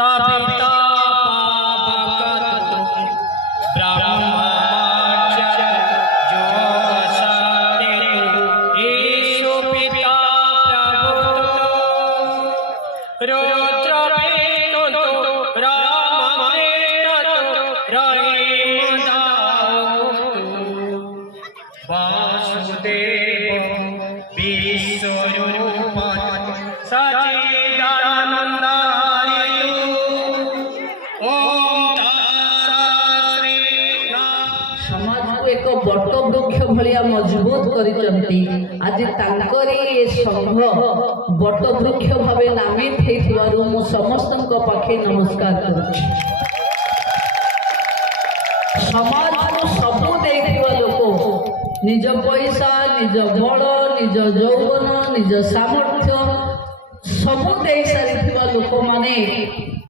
सविता पावक ब्रह्मचर्य योग शांति ईशु पिता प्रभु रुद्र वेदो राम रहीम वासुदेव विश्वरूप सच्चिदानंद समाज को एक बट वृक्ष भाया मजबूत करिसंती आज तांकरी ए संघ बट वृक्ष भावे नामित हेतिबारु मु समस्तक पाखे नमस्कार करुछि। समाज को सबु देथिबा लोक निज पैसा निज बल निज यौवन निज सामर्थ्य सबु देई सारिथिबा लोक माने